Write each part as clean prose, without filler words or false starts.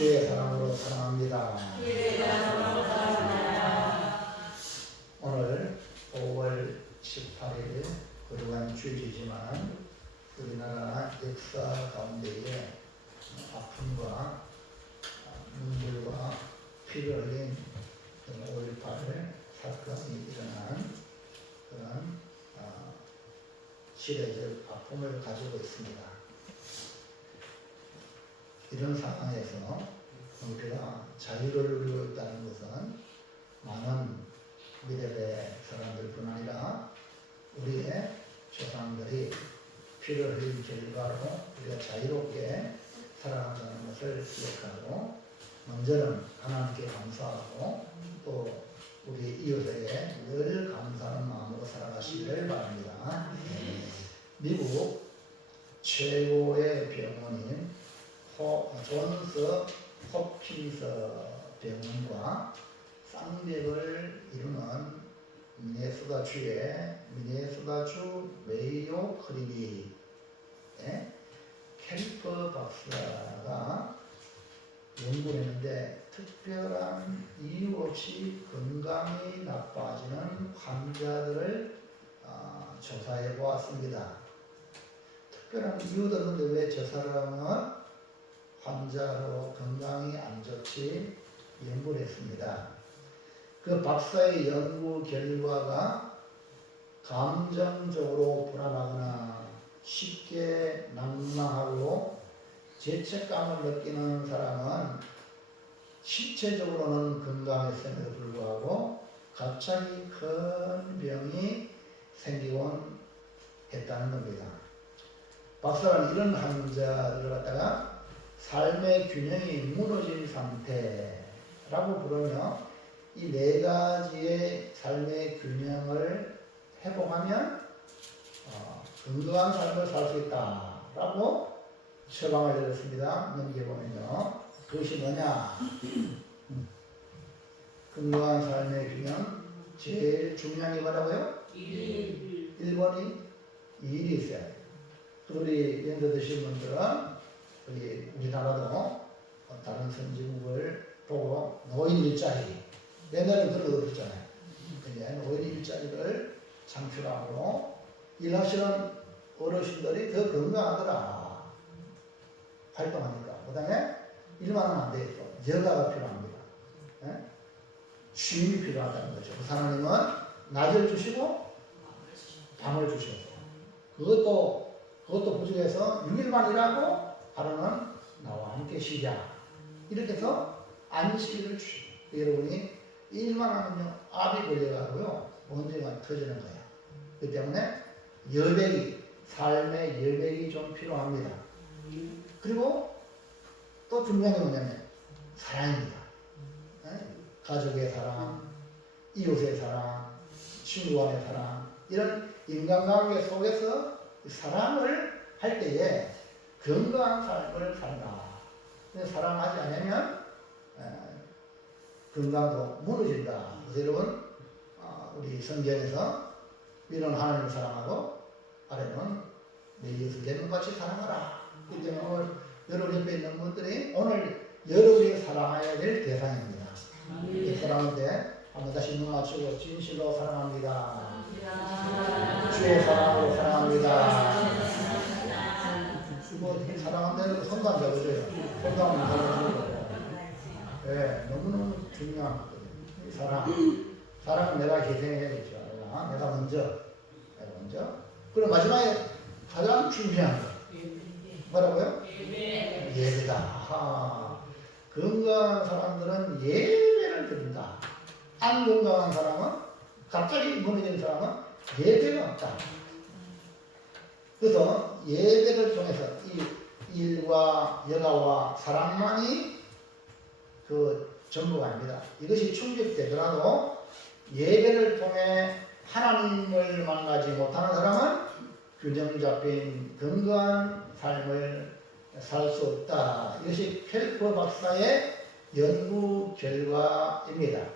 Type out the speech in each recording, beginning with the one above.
주의 사랑으로 사랑합니다. 오늘 5월 18일 거룩한 주일이지만 우리나라 역사 가운데에 아픔과 눈물과 피를 흘린 5.18 사건이 일어난 그런 시대적 아픔을 가지고 있습니다. 이런 상황에서 우리가 자유를 누리고 있다는 것은 많은 미래의 사람들뿐 아니라 우리의 조상들이 피를 흘린 결과로 우리가 자유롭게 살아간다는 것을 기억하고, 먼저는 하나님께 감사하고 또 우리 이웃에게 늘 감사하는 마음으로 살아가시기를 바랍니다. 미국 최고의 병원인 존스 홉킨스 병원과 쌍벽을 이루는 미네소다주 메이오 클리닉의 캘퍼 박사가 연구를 했는데, 특별한 이유 없이 건강이 나빠지는 환자들을 조사해 보았습니다. 특별한 이유도 없는데 왜 저 사람은 환자로 건강이 안 좋지 연구를 했습니다. 그 박사의 연구 결과가 감정적으로 불안하거나 쉽게 낭만하고 죄책감을 느끼는 사람은 신체적으로는 건강했음에도 불구하고 갑자기 큰 병이 생기곤 했다는 겁니다. 박사는 이런 환자들을 갖다가 삶의 균형이 무너진 상태라고 부르며, 이 네 가지의 삶의 균형을 회복하면 건강한 삶을 살 수 있다라고 처방을 내렸습니다. 넘겨보면요, 그것이 뭐냐? 건강한 삶의 균형, 제일 중요한 게 뭐라고요? 1번이 일이 있어야 돼요. 우리 연세 드신 분들은 우리나라도 다른 선진국을 보고 노인 일자리, 옛날에 그런 거 없었잖아요. 노인 일자리를 창출하고 일하시는 어르신들이 더 건강하더라, 활동하니까. 그 다음에 일만 하면 안 되겠고 여가가 필요합니다. 쉼이 필요하다는 거죠. 그 하나님은 낮을 주시고 밤을 주셨고, 그것도 부족해서 6일만 일하고 하루는 나와 함께 쉬자, 이렇게 해서 안식일을 주시고, 여러분이 일만 하면요 압이 걸려가고요 언젠가 터지는 거예요. 그렇기 때문에 삶의 여백이 좀 필요합니다. 그리고 또 중요한 게 뭐냐면 사랑입니다. 가족의 사랑, 이웃의 사랑, 친구 간의 사랑, 이런 인간관계 속에서 사랑을 할 때에 건강한 삶을 산다. 사랑하지 않으면 건강도 무너진다. 그래서 여러분, 우리 성경에서 위는 하나님을 사랑하고 아래는 내 이웃을 내 몸같이 사랑하라. 그렇기 때문에 오늘 여러분 옆에 있는 분들이 오늘 여러분이 사랑해야 될 대상입니다. 이 사랑인데 한번 다시 눈 맞추고 진실로 사랑합니다. 주의 사랑으로 사랑합니다. 사랑한다는 손도 안 잡아줘요. 손도 안 잡아주고. 너무너무 중요한 거거든요. 사랑은 내가 희생해야겠죠. 내가 먼저. 그리고 마지막에 가장 중요한 거 뭐라고요? 예배다. 건강한 사람들은 예배를 드린다. 안 건강한 사람은, 갑자기 무너진 사람은 예배가 없다. 그래서 예배를 통해서 이 일과 여가와 사랑만이 그 전부가 아닙니다. 이것이 충족되더라도 예배를 통해 하나님을 만나지 못하는 사람은 균형 잡힌 건강한 삶을 살 수 없다. 이것이 켈퍼 박사의 연구 결과입니다.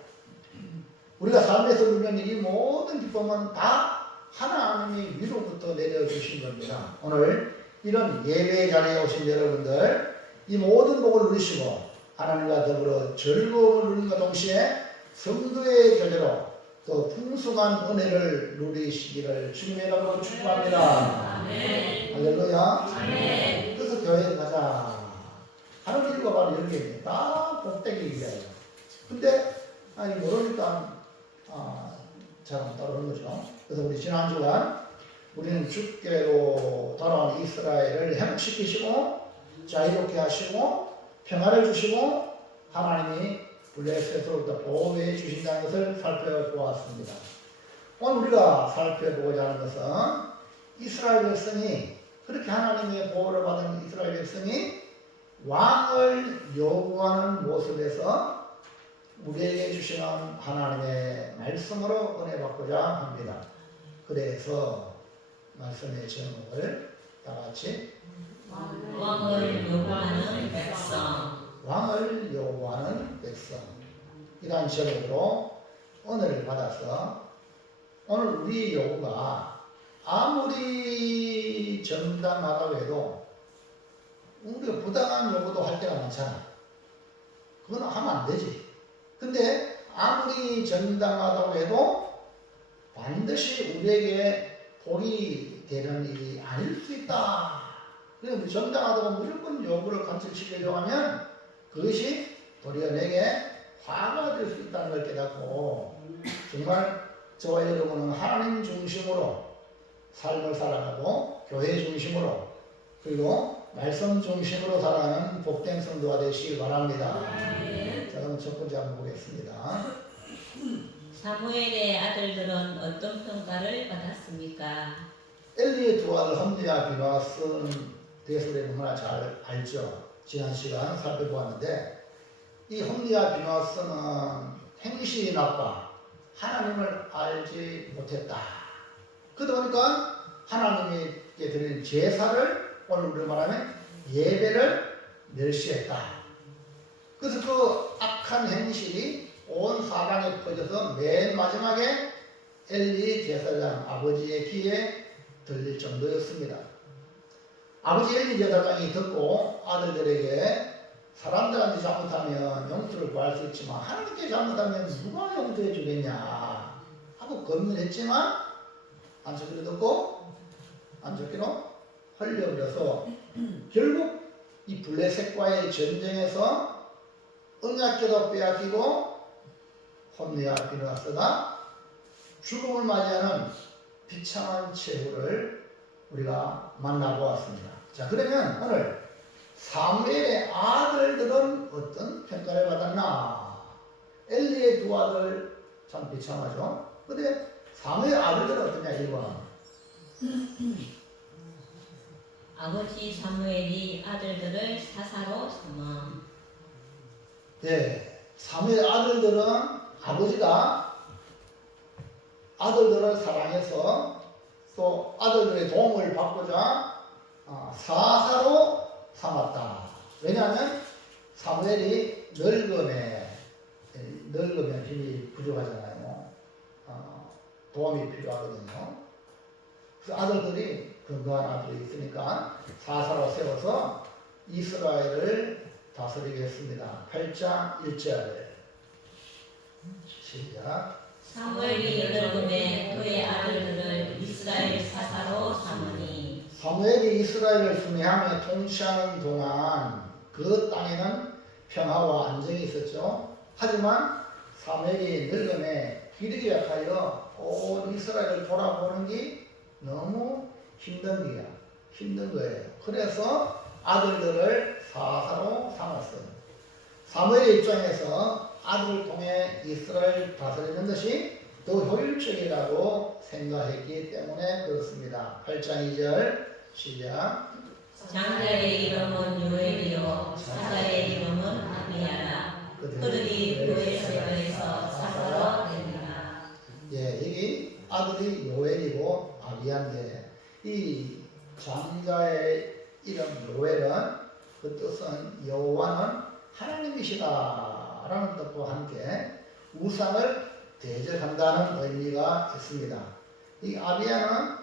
우리가 삶에서 누리는 이 모든 기쁨은 다 하나님이 위로부터 내려주신 겁니다. 오늘 이런 예배 자리에 오신 여러분들, 이 모든 복을 누리시고 하나님과 더불어 즐거움을 누리는과 동시에 성도의 교제로 또 풍성한 은혜를 누리시기를 주님의 이름으로 축복합니다. 할렐루야. 그래서 교회에 가자 하는 이유가 바로 이런 게 있네. 다 복되기 위하여. 근데 모르니까 잘 안 따르는 거죠. 그래서 우리 지난 주간 우리는 주께로 돌아온 이스라엘을 회복시키시고 자유롭게 하시고 평화를 주시고 하나님이 블레셋으로부터 보호해 주신다는 것을 살펴보았습니다. 오늘 우리가 살펴보고자 하는 것은 이스라엘 백성이 그렇게 하나님의 보호를 받은 이스라엘 백성이 왕을 요구하는 모습에서 우리에게 주시는 하나님의 말씀으로 은혜 받고자 합니다. 그래서 말씀의 제목을 다 같이 왕을 요구하는 백성. 왕을 요구하는 백성 이러한 제목으로 은혜를 받아서 오늘 우리 요구가 아무리 정당하다고 해도 우리가 부당한 요구도 할 때가 많잖아. 그건 하면 안 되지. 근데 아무리 정당하다고 해도 반드시 우리에게 복이 되는 일이 아닐 수 있다. 그래서 정당하다고 무조건 요구를 관철시키려고 하면 그것이 도리어 내게 화가 될 수 있다는 걸 깨닫고 정말 저와 여러분은 하나님 중심으로 삶을 살아가고 교회 중심으로 그리고 말씀 중심으로 살아가는 복된 성도가 되시길 바랍니다. 자, 그럼 첫 번째 한번 보겠습니다. 사무엘의 아들들은 어떤 평가를 받았습니까? 엘리의 두 아들 홈리와 비나스는 대해서 너무나 잘 알죠. 지난 시간 살펴보았는데 이 홈리와 비나스는 행실이 나빠 하나님을 알지 못했다. 그러다 보니까 하나님께 드리는 제사를 오늘 우리로 말하면 예배를 멸시했다. 그래서 그 악한 행실이 온 사방에 퍼져서 맨 마지막에 엘리 제사장 아버지의 귀에 들릴 정도였습니다. 아버지 엘리 제사장이 듣고 아들들에게 사람들한테 잘못하면 용서를 구할 수 있지만 하나님께 잘못하면 누가 용서해 주겠냐 하고 건면했지만 안 좋기로 듣고 안 좋기로 흘려버려서 결국 이 블레셋과의 전쟁에서 언약궤도 빼앗기고 홈리와 비나스가 죽음을 맞이하는 비참한 최후를 우리가 만나보았습니다. 자, 그러면 오늘 사무엘의 아들들은 어떤 평가를 받았나? 엘리의 두 아들 참 비참하죠. 근데 사무엘 아들들은 어떠냐? 1번 아버지 사무엘이 아들들을 사사로 삼아. 네, 사무엘 아들들은 아버지가 아들들을 사랑해서 또 아들들의 도움을 받고자 사사로 삼았다. 왜냐하면 사무엘이 늙으면 힘이 부족하잖아요. 도움이 필요하거든요. 그래서 아들들이 건강한 아들이 있으니까 사사로 세워서 이스라엘을 다스리게 했습니다. 8장 1절 시작. 사무엘이 늙음에 그의 아들들을 이스라엘 사사로 삼으니. 사무엘이 이스라엘을 순회하며 통치하는 동안 그 땅에는 평화와 안정이 있었죠. 하지만 사무엘이 늙음에 기력이 약하여 온 이스라엘을 돌아보는 게 너무 힘든 거예요. 그래서 아들들을 사사로 삼았어요. 사무엘의 입장에서 아들을 통해 이스라엘 다스리는 것이 더 효율적이라고 생각했기 때문에 그렇습니다. 8장 2절 시작. 장자의 이름은 요엘이요 사자의 이름은 아비야라. 그들이 블레셋에서 사사로 되니라. 예, 여기 아들이 요엘이고 아비야인데 이 장자의 이름 요엘은 그 뜻은 여호와는 하나님이시다라는 뜻과 함께 우상을 대적한다는 의미가 있습니다. 이 아비야는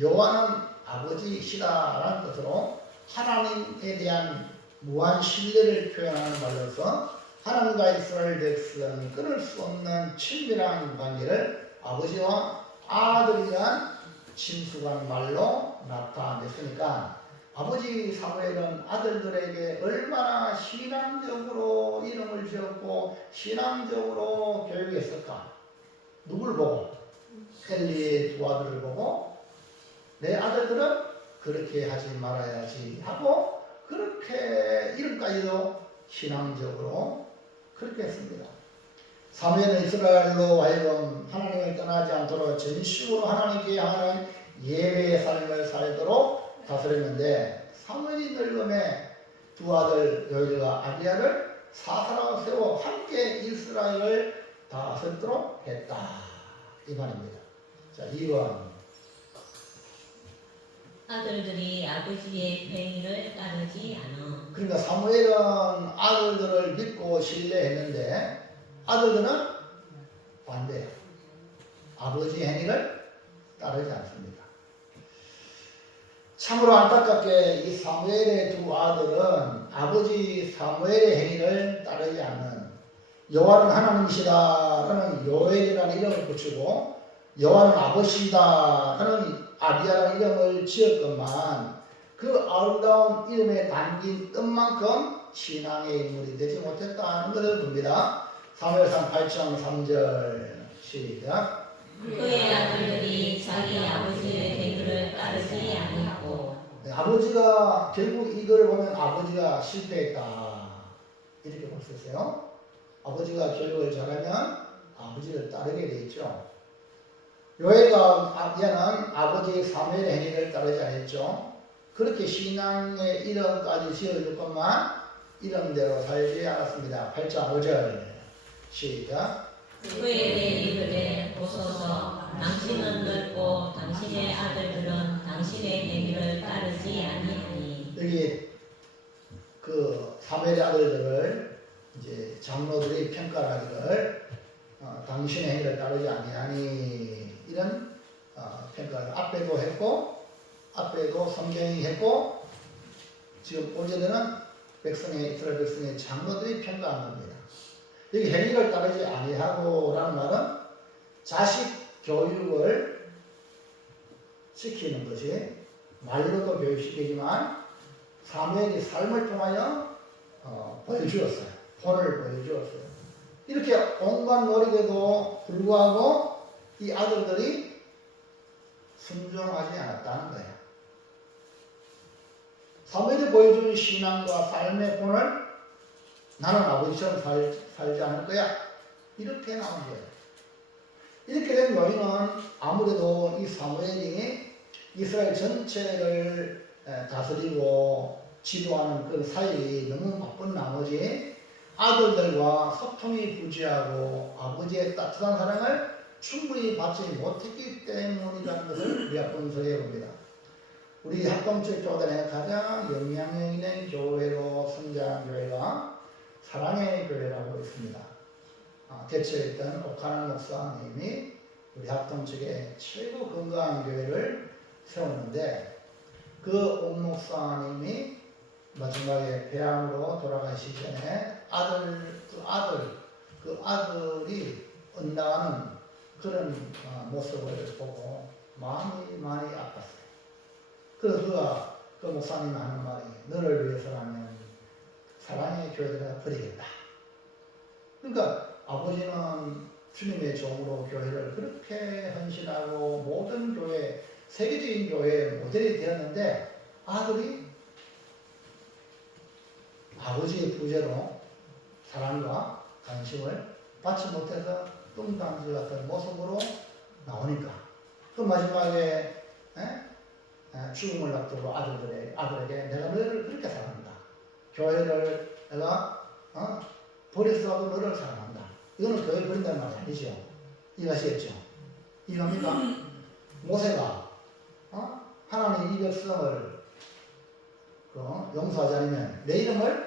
여호와는 아버지시다라는 뜻으로 하나님에 대한 무한 신뢰를 표현하는 말로서 하나님과 이스라엘 백성이 끊을 수 없는 친밀한 관계를 아버지와 아들이란 친숙한 말로 나타냈으니까 아버지 사무엘은 아들들에게 얼마나 신앙적으로 이름을 지었고 신앙적으로 교육했을까? 누굴 보고? 엘리의 두 아들을 보고 내 아들들은 그렇게 하지 말아야지 하고 그렇게 이름까지도 신앙적으로 그렇게 했습니다. 사무엘은 이스라엘로 하여금 하나님을 떠나지 않도록 전심으로 하나님께 향하는 예배의 삶을 살도록 다스렸는데 사무엘이 늙음에 두 아들 요엘과 아비야를 사사로 세워 함께 이스라엘을 다스리도록 했다. 이 말입니다. 자, 2번. 아들들이 아버지의 행위를 따르지 않아. 그러니까 사무엘은 아들들을 믿고 신뢰했는데 아들들은 반대해요. 아버지 행위를 따르지 않습니다. 참으로 안타깝게 이 사무엘의 두 아들은 아버지 사무엘의 행위를 따르지 않는 여호와는 하나님이시다라는 요엘이라는 이름을 붙이고 여호와는 아버지이다라는 아비야라는 이름을 지었건만 그 아름다운 이름에 담긴 뜻만큼 신앙의 인물이 되지 못했다는 것을 봅니다. 사무엘상 8장 3절 시작. 그의 아들들이 자기 아버지의 행위를 따르지 아니하고. 아버지가 결국 이걸 보면 아버지가 실패했다 이렇게 볼 수 있어요. 아버지가 교육을 잘하면 아버지를 따르게 돼 있죠. 요엘과 아비야는 아버지 사무엘의 행위를 따르지 않았죠. 그렇게 신앙의 이름까지 지어줬건만 이름대로 살지 않았습니다. 8장 5절 시작. 그에게 이르되 보소서 당신은 늙고 당신의 아들들은 당신의 행위를 따르지 아니하니. 여기 그 사무엘의 아들들을 이제 장로들이 평가하기를 당신의 행위를 따르지 아니하니 이런 평가를 앞에도 했고 앞에도 성경이 했고 지금 오전에는 이스라엘 백성의 장로들이 평가한 겁니다. 여기 행위를 따르지 아니하고라는 말은 자식 교육을 시키는 것이 말로도 교육시키지만 사무엘이 삶을 통하여 보여주었어요. 본을 보여주었어요. 이렇게 온갖 노력에도 불구하고 이 아들들이 순종하지 않았다는 거예요. 사무엘이 보여준 신앙과 삶의 본을 나는 아버지처럼 살지 않을 거야. 이렇게 나온 거예요. 이렇게 된 요인은 아무래도 이 사무엘이 이스라엘 전체를 다스리고 지도하는 그 사역이 너무 바쁜 나머지 아들들과 소통이 부재하고 아버지의 따뜻한 사랑을 충분히 받지 못했기 때문이라는 것을 우리가 분석해 봅니다. 우리 합동체 교단의 가장 영향력 있는 교회로 성장한 교회가 사랑의 교회라고 있습니다. 대처했던 오카나 목사님이 우리 합동측의 최고 건강한 교회를 세웠는데 그 옥 목사님이 마지막에 폐암으로 돌아가시기 전에 그 아들이 엇나가는 그런 모습을 보고 많이 아팠어요. 그래서 그 목사님이 하는 말이 너를 위해서라면 사랑의 교회를 버리겠다. 그러니까 아버지는 주님의 종으로 교회를 그렇게 헌신하고 모든 교회, 세계적인 교회의 모델이 되었는데 아들이 아버지의 부재로 사랑과 관심을 받지 못해서 뚱딴지 같은 모습으로 나오니까 그 마지막에 죽음을 앞두고 아들에게 내가 너희를 그렇게 사랑한다. 교회를 내가 버려서라도 너를 사랑한다. 이거는 교회를 버린다는 말이 아니죠. 이해하시겠죠? 이해합니까? 모세가 하나님 이 백성을 용서하지 않으면 내 이름을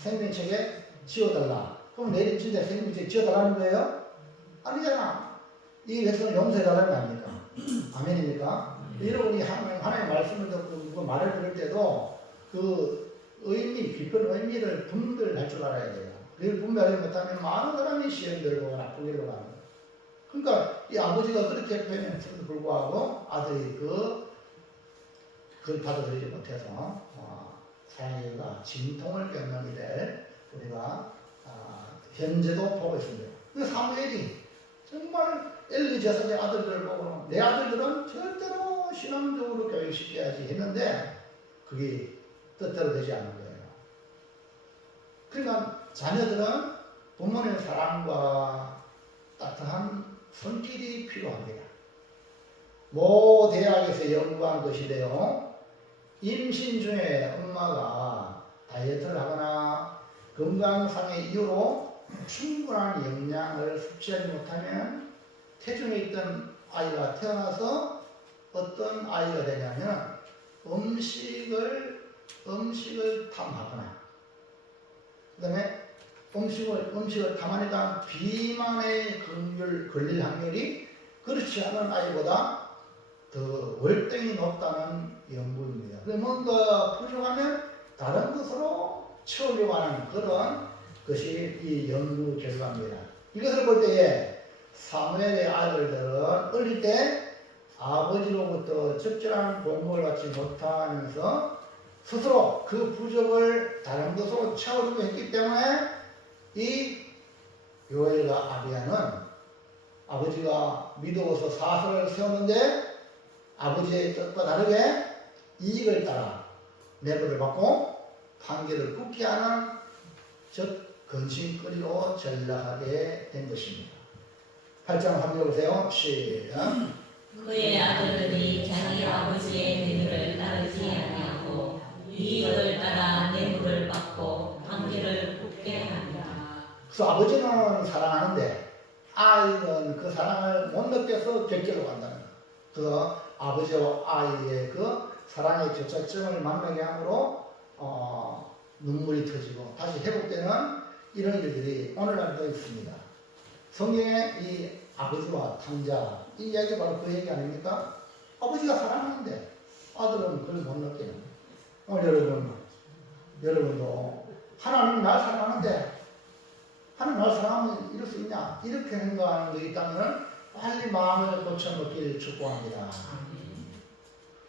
생명책에 지어달라. 그럼 내 이름 진짜 생명책에 지어달라는 거예요? 아니잖아. 이 백성을 용서해달라는 거 아닙니까? 아멘입니까? 여러분이 하나님의 말씀을 듣고 말을 들을 때도 그 깊은 의미를 분별할 줄 알아야 돼요. 그걸 분별하지 못하면 많은 사람이 시험 들고 나쁜 길로 가는 거예요. 그러니까 이 아버지가 그렇게 표현했음에도 불구하고 아들이 그걸 받아들이지 못해서 사랑이가 진통을 겪는 일을 우리가 현재도 보고 있습니다. 그 사무엘이 정말 엘리 제사장 아들들을 보고 내 아들들은 절대로 신앙적으로 교육시켜야지 했는데 그게 뜻대로 되지 않는 거예요. 그러니까 자녀들은 부모님의 사랑과 따뜻한 손길이 필요합니다. 모 대학에서 연구한 것인데요. 임신 중에 엄마가 다이어트를 하거나 건강상의 이유로 충분한 영양을 섭취하지 못하면 태중에 있던 아이가 태어나서 어떤 아이가 되냐면 음식을 탐하거나 그 다음에 음식을 탐하니까 비만에 걸릴 확률이 그렇지 않은 아이보다 더 월등히 높다는 연구입니다. 뭔가 부족하면 다른 것으로 채우려고 하는 그런 것이 이 연구 결과입니다. 이것을 볼 때에 사무엘의 아들들은 어릴 때 아버지로부터 적절한 공부를 받지 못하면서 스스로 그 부족을 다른 것으로 채우려고 했기 때문에 이 요엘과 아비야는 아버지가 미도에서 사설을 세웠는데 아버지의 뜻과 다르게 이익을 따라 내부를 받고 판결을 굳게 하는 즉 근심거리로 전락하게 된 것입니다. 8장 3절 보세요. 시작. 그의 아들들이 자기 아버지의 뇌물을 따르지 아니하고 이익을 따라 뇌물을 받고 판결을 굳게 합니다. 그래서 아버지는 사랑하는데 아이는 그 사랑을 못 느껴서 객결로 간다는 거예요. 그래서 아버지와 아이의 그 사랑의 교차점을 만나게 함으로 눈물이 터지고 다시 회복되는 이런 일들이 오늘날도 있습니다. 성경에 이 아버지와 탕자 이 이야기 바로 그 얘기 아닙니까? 아버지가 사랑하는데 아들은 그걸 못 느끼는 거예요. 여러분도 하나님 날 사랑하는데 하나님 날 사랑하면 이럴 수 있냐? 이렇게 생각하는 게 있다면 빨리 마음을 고쳐놓기를 축복합니다.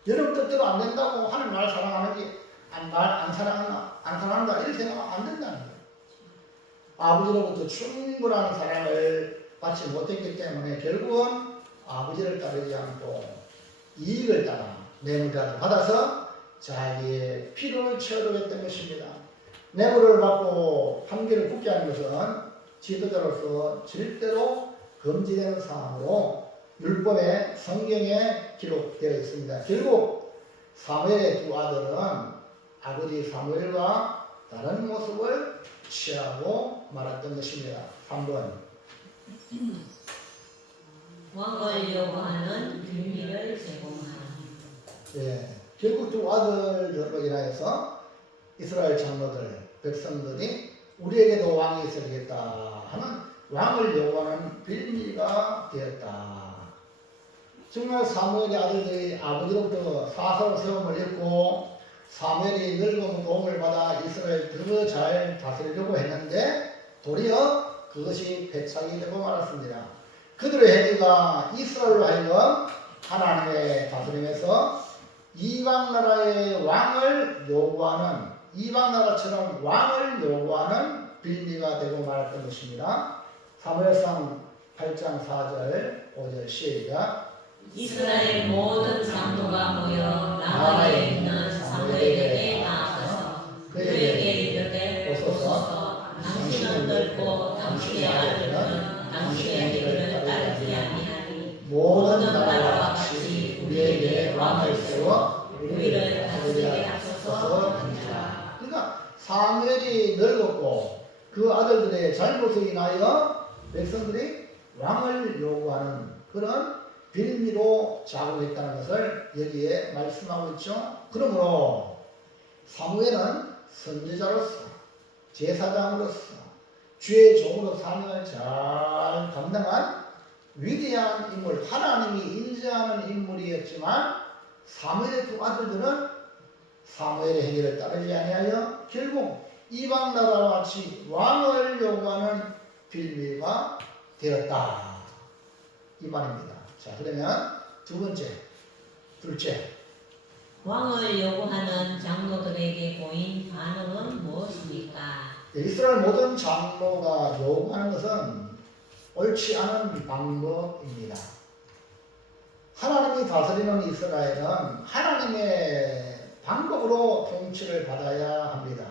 여러분 뜻대로 안 된다고 하나님 날 사랑하는 게 안 사랑한다 이렇게 생각하면 안 된다는 거예요. 아버지로부터 충분한 사랑을 받지 못했기 때문에 결국은 아버지를 따르지 않고 이익을 따라 뇌물이라도 받아서 자기의 필요를 채우려고 했던 것입니다. 뇌물을 받고 판결을 굳게 하는 것은 지도자로서 절대로 금지되는 사항으로 율법의 성경에 기록되어 있습니다. 결국 사무엘의 두 아들은 아버지 사무엘과 다른 모습을 취하고 말았던 것입니다. 3번 왕을 요구하는 빌미를 제공하는. 예, 결국 두 아들들로 인하여서 이스라엘 장로들, 백성들이 우리에게도 왕이 있어야겠다 하는 왕을 요구하는 빌미가 되었다. 정말 사무엘의 아들들이 아버지로부터 사사로 세움을 입고 사무엘이 늙은 도움을 받아 이스라엘 더 잘 다스리려고 했는데 도리어 그것이 패착이 되고 말았습니다. 그들의 행위가 이스라엘로 하여금 하나님의 다스림에서 이방나라의 왕을 요구하는 이방나라처럼 왕을 요구하는 빌미가 되고 말았던 것입니다. 사무엘상 8장 4절 5절 시작. 이스라엘 모든 장로가 모여 라마에 있는 사무엘에게 나아가서 그에게 이르되 오소서 당신은 늙고 당신의 아들들은 당신의 길을 따르지 아니하니 모든 나라와 같이 우리에게 왕을 세워 우리를 다스리게 하소서 하니라. 그러니까 사무엘이 늙었고 그 아들들의 잘못으로 인하여 백성들이 왕을 요구하는 그런 빌미로 작업했다는 것을 여기에 말씀하고 있죠. 그러므로 사무엘은 선지자로서 제사장으로서 주의 종으로 사명을 잘 감당한 위대한 인물, 하나님이 인정하는 인물이었지만 사무엘의 두 아들들은 사무엘의 행위를 따르지 아니하여 결국 이방 나라와 같이 왕을 요구하는 빌미가 되었다. 이 말입니다. 자, 그러면 둘째. 왕을 요구하는 장로들에게 보인 반응은 무엇입니까? 이스라엘 모든 장로가 요구하는 것은 옳지 않은 방법입니다. 하나님이 다스리는 이스라엘은 하나님의 방법으로 통치를 받아야 합니다.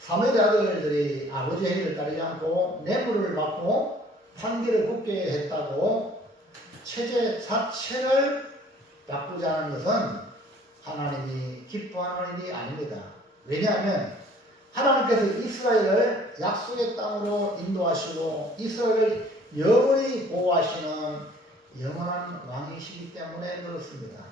사무엘의 아들들이 아버지 행위를 따르지 않고 뇌물을 받고 판결을 굳게 했다고 체제 자체를 바꾸자는 것은 하나님이 기뻐하는 일이 아닙니다. 왜냐하면 하나님께서 이스라엘을 약속의 땅으로 인도하시고 이스라엘을 영원히 보호하시는 영원한 왕이시기 때문에 그렇습니다.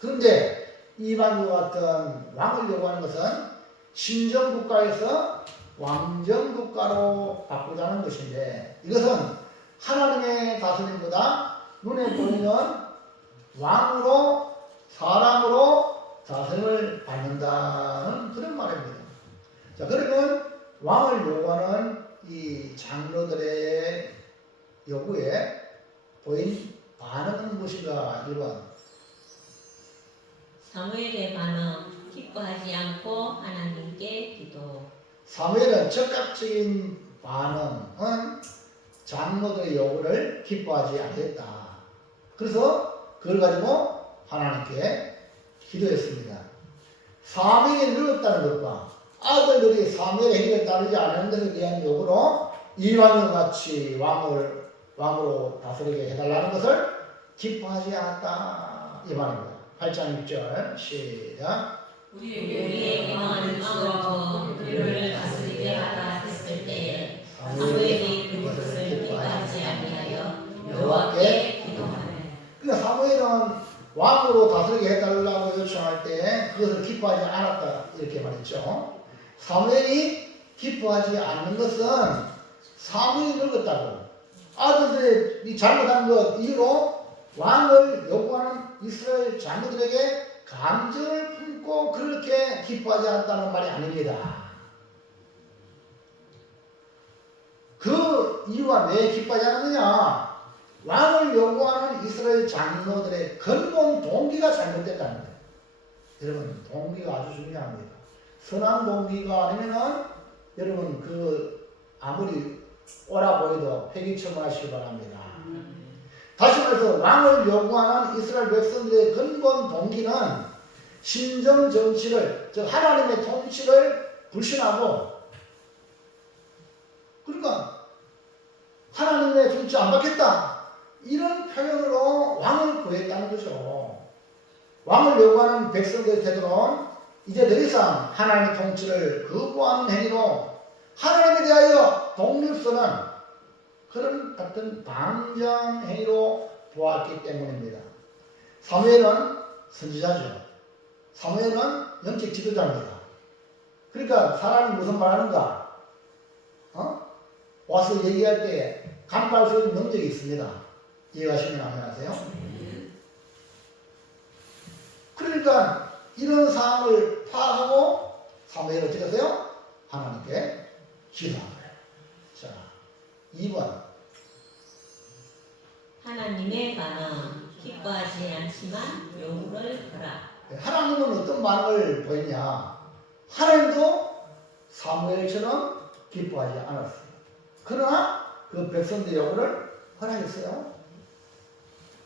그런데 이방과 같은 왕을 요구하는 것은 신정국가에서 왕정국가로 바꾸자는 것인데 이것은 하나님의 다스림보다 눈에 보이는 왕으로 사람으로 다스림을 받는다는 그런 말입니다. 자, 그러면 왕을 요구하는 이 장로들의 요구에 보인 반응은 무엇인가? 1번. 사무엘의 반응, 기뻐하지 않고 하나님께 기도. 사무엘은 적극적인 반응은 장로들의 요구를 기뻐하지 않겠다. 그래서 그걸 가지고 하나님께 기도했습니다. 사무엘이 늙었다는 것과 아들들이 사무엘의 행위를 따르지 않은 것에 대한 요구로 이방인 같이 왕으로 다스리게 해달라는 것을 기뻐하지 않았다. 이 말입니다. 8장 6절 시작. 우리에게만 주어서 그들을 다스리게 하라 했을 때에 사무엘이 그것을 기뻐하지 아니하여 여호와께 기도하네. 그러니까 사무엘은 왕으로 다스리게 해달라고 요청할 때 그것을 기뻐하지 않았다 이렇게 말했죠. 사무엘이 기뻐하지 않는 것은 사무엘이 늙었다고 아들들이 잘못한 것 이유로 왕을 요구하는 이스라엘 장로들에게 감정을 품고 그렇게 기뻐하지 않았다는 말이 아닙니다. 그 이유가 왜 기뻐하지 않느냐? 왕을 요구하는 이스라엘 장로들의 근본 동기가 잘못됐다는 거예요. 여러분, 동기가 아주 중요합니다. 선한 동기가 아니면은 여러분 그 아무리 옳아 보여도 회귀처분하시기 바랍니다. 다시 말해서 왕을 요구하는 이스라엘 백성들의 근본 동기는 신정 정치를, 즉 하나님의 통치를 불신하고, 그러니까 하나님의 통치 안 받겠다 이런 표현으로 왕을 구했다는 거죠. 왕을 요구하는 백성들의 태도는 이제 더 이상 하나님의 통치를 거부하는 행위로 하나님에 대하여 독립선언 그런 같은 방장 행위로 보았기 때문입니다. 사무엘은 선지자죠. 사무엘은 영적 지도자입니다. 그러니까 사람이 무슨 말하는가? 와서 얘기할 때 간파할 수 있는 능력이 있습니다. 이해하시면 안녕하세요. 그러니까 이런 상황을 파악하고 사무엘이 어떻게 하세요? 하나님께 기도한 거예요. 자, 2번. 하나님의 반응, 기뻐하지 않지만 요구를 하라. 하나님은 어떤 반응을 보였냐? 하나님도 사무엘처럼 기뻐하지 않았어요. 그러나 그 백성들의 요구를 허락했어요.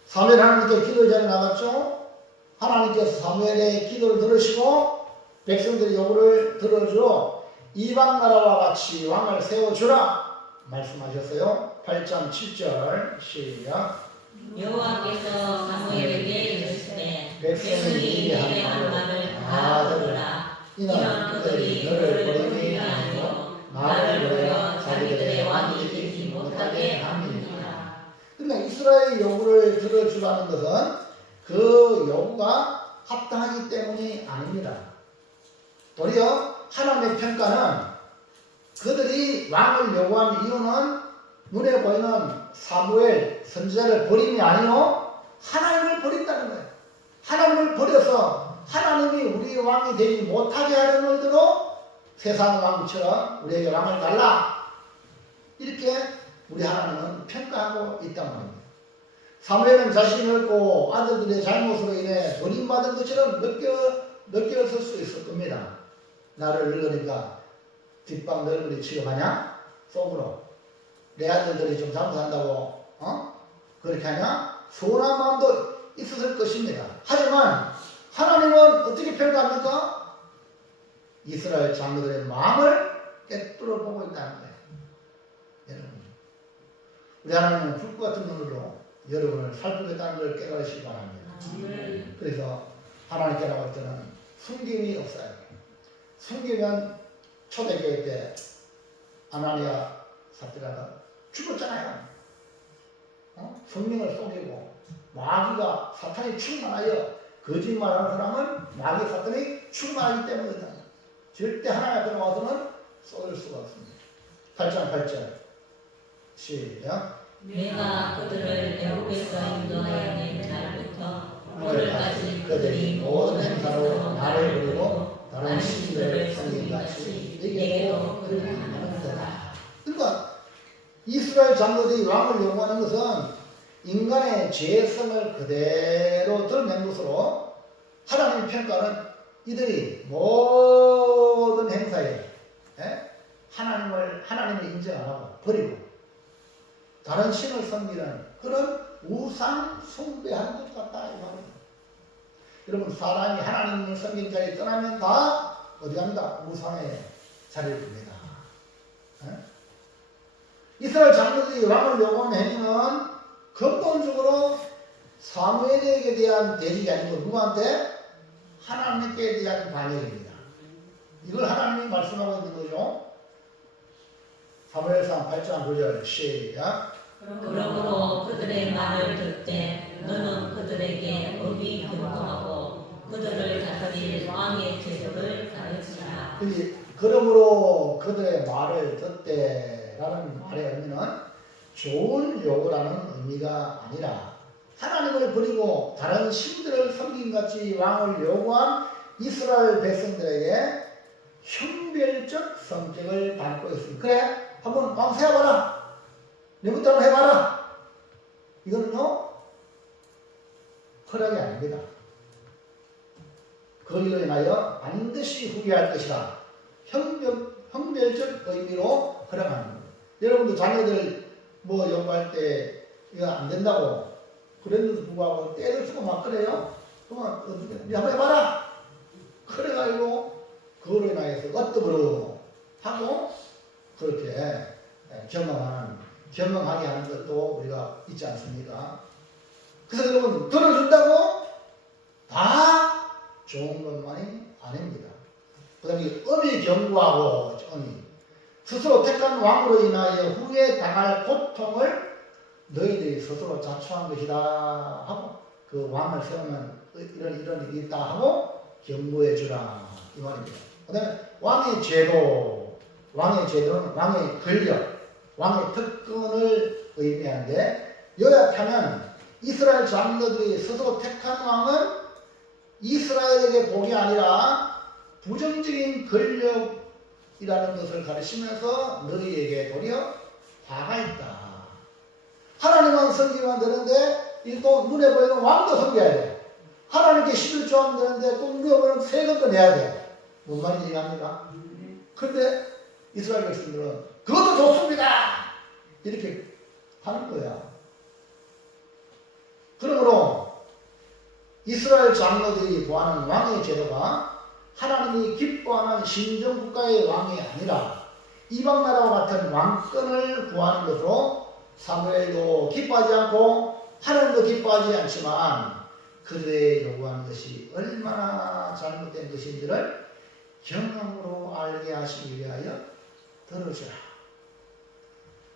사무엘 하나님께 기도의 자리에 나갔죠. 하나님께서 사무엘의 기도를 들으시고 백성들의 요구를 들어주어 이방 나라와 같이 왕을 세워주라 말씀하셨어요. 8장 7절 시작. 여호와께서 사무엘에게 이르시되 백성이 내게 한 말을 다 들으라. 이는 그들이 너를 버림이 아니요 나를 버려 자기들의 왕이 되지 못하게 함이니라. 그러니까 이스라엘 요구를 들어주라는 것은 그 요구가 합당하기 때문이 아닙니다. 도리어 하나님의 평가는 그들이 왕을 요구한 이유는 눈에 보이는 사무엘 선지자를 버림이 아니요 하나님을 버린다는 거예요. 하나님을 버려서 하나님이 우리 왕이 되지 못하게 하려는 의도로 세상 왕처럼 우리에게 왕을 달라. 이렇게 우리 하나님은 평가하고 있단 말입니다. 사무엘은 자신이 없고 아들들의 잘못으로 인해 버림받은 것처럼 느껴졌을 수 있을 겁니다. 나를 늙으니까 뒷방 늙은이 취급하냐? 속으로. 내 아들들이 좀 잘못한다고 그렇게 하냐? 서운한 마음도 있었을 것입니다. 하지만 하나님은 어떻게 평가합니까? 이스라엘 장로들의 마음을 깨뚫어 보고 있다는 거예요. 여러분, 우리 하나님은 불꽃 같은 눈으로 여러분을 살피겠다는 걸 깨달으시기 바랍니다. 그래서 하나님께라고 할 때는 숨김이 없어요. 숨기면 초대교회 때 아나니아 삽비라가 죽었잖아요. 성령을 속이고 마귀가 사탄이 충만하여 거짓말하는 사람은 마귀 사탄이 충만하기 때문이다. 절대 하나님 앞에 나와서는 쏟을 수가 없습니다. 8장 8절 시작. 내가 그들을 애국에서 인도하여 낸 날부터 오늘까지 그들이 모든 행사로 나를 부르고 다른 신들을 섬긴같이 내게도 그리하는도다. 그러니까 이스라엘 장로들이 왕을 요구하는 것은 인간의 죄성을 그대로 드러낸 것으로 하나님 평가는 이들이 모든 행사에 하나님을 인정 안 하고 버리고 다른 신을 섬기는 그런 우상 숭배하는 것 같다 이 말입니다. 여러분, 사람이 하나님을 섬기는 자리에 떠나면 다 어디 갑니다? 우상의 자리를 봅니다. 이스라엘 장로들이 왕을 요구하는 행위는 근본적으로 사무엘에게 대한 대적이 아니고 누구한테? 하나님께 대한 반역입니다. 이걸 하나님이 말씀하고 있는 거죠. 사무엘상 8장 9절 시작. 그러므로 그들의 말을 듣되 너는 그들에게 법이 근거하고 그들을 다스릴 왕의 제도를 가르치라. 그러므로 그들의 말을 듣되라는 말의 의미는 좋은 요구라는 의미가 아니라 하나님을 버리고 다른 신들을 섬김같이 왕을 요구한 이스라엘 백성들에게 형별적 성격을 담고 있습니다. 그래, 한번 왕 세워봐라. 내부터 한번 해봐라. 이거는요, 허락이 아닙니다. 거기로 인하여 반드시 후회할 것이다. 형별적 의미로 허락하는 겁니다. 여러분도 자녀들 뭐 요구할 때 이거 안 된다고 그랬는데도 불구하고 때를 쓰고 막 그래요? 그러면 어떻게 한번 해봐라. 그래가지고 그거로 인하여서 어떠으로 하고 그렇게 경험하게 하는 것도 우리가 있지 않습니까? 그래서 여러분, 들어준다고 다 좋은 것만이 아닙니다. 그 다음에 음이 경고하고 스스로 택한 왕으로 인하여 후에 당할 고통을 너희들이 스스로 자초한 것이다 하고 그 왕을 세우면 이런 일이 있다 하고 경고해 주라 이 말입니다. 그 다음에 왕의 제도는 왕의 권력, 왕의 특권을 의미하는데 요약하면 이스라엘 장로들이 스스로 택한 왕은 이스라엘에게 복이 아니라 부정적인 권력이라는 것을 가르치면서 너희에게 도리어 화가 있다. 하나님만 섬기면 되는데 또 눈에 보이는 왕도 섬겨야 돼. 하나님께 11조 하면 되는데 또 눈에 보이는 세금도 내야 돼. 뭔 말인지 이해합니까? 그런데 이스라엘 백성들은 그것도 좋습니다. 이렇게 하는 거야. 그러므로 이스라엘 장로들이 구하는 왕의 제도가 하나님이 기뻐하는 신정국가의 왕이 아니라 이방나라와 같은 왕권을 구하는 것으로 사무엘도 기뻐하지 않고 하나님도 기뻐하지 않지만 그들의 요구하는 것이 얼마나 잘못된 것인지를 경험으로 알게 하시기 위하여 들어주라.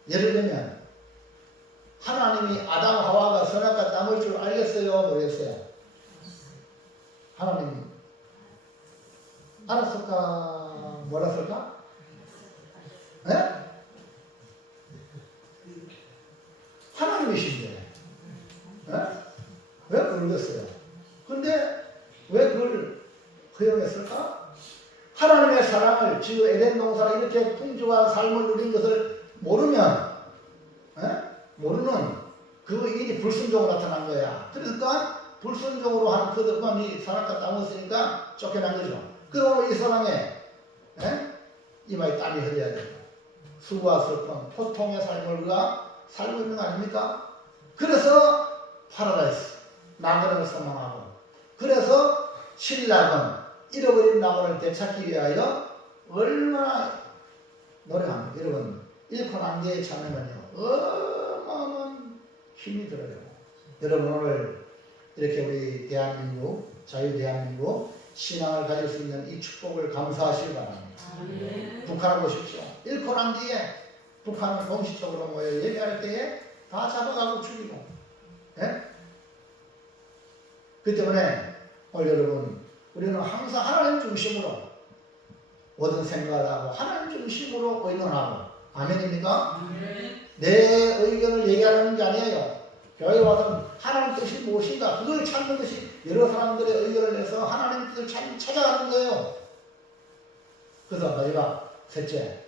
예를 들면 하나님이 아담 하와가 선악과 나물 줄 알겠어요? 모르겠어요? 하나님이 알았을까? 몰랐을까? 네? 하나님이신데 네? 왜 모르겠어요? 근데 왜 그걸 허용했을까? 하나님의 사랑을 지금 에덴 동산에 이렇게 풍족한 삶을 누린 것을 모르면, 모르는 그 일이 불순종으로 나타난 거야. 그러니까 불순종으로 하는 그들만이 사람과 따먹었으니까 쫓겨난 거죠. 그러면 이 사람의 이마에 땀이 흘려야 되고 수고와 슬픔, 고통의 삶을 그가 살고 있는 거 아닙니까? 그래서 파라다이스, 낙원을 소망하고, 그래서 신랑은 잃어버린 낙원을 되찾기 위하여 얼마나 노력합니다. 여러분, 잃고 난 뒤에 찾으면요 어마어마한 힘이 들어요. 여러분, 오늘 이렇게 우리 대한민국, 자유대한민국 신앙을 가질 수 있는 이 축복을 감사하시기 바랍니다. 북한을 보십시오. 잃고 난 뒤에 북한은 공식적으로 모여 얘기할 때에 다 잡아가고 죽이고, 그 때문에 오늘 여러분, 우리는 항상 하나님 중심으로 모든 생각을 하고 하나님 중심으로 의논하고, 아멘입니까? 내 의견을 얘기하는 게 아니에요. 교회 와서 하나님 뜻이 무엇인가 그걸 찾는 것이 여러 사람들의 의견을 내서 하나님 뜻을 찾아가는 거예요. 그래서 마지막 셋째,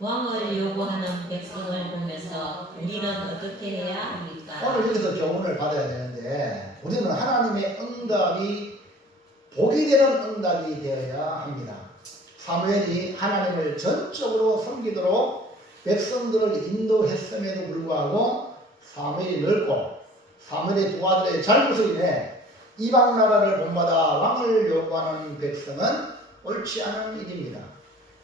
왕을 요구하는 백성을 보면서 우리는 어떻게 해야 합니까? 오늘 여기서 교훈을 받아야 되는데, 우리는 하나님의 응답이 복이 되는 응답이 되어야 합니다. 사무엘이 하나님을 전적으로 섬기도록 백성들을 인도했음에도 불구하고 사무엘이 넓고 사무엘의 두 아들의 잘못으로 인해 이방 나라를 본받아 왕을 요구하는 백성은 옳지 않은 일입니다.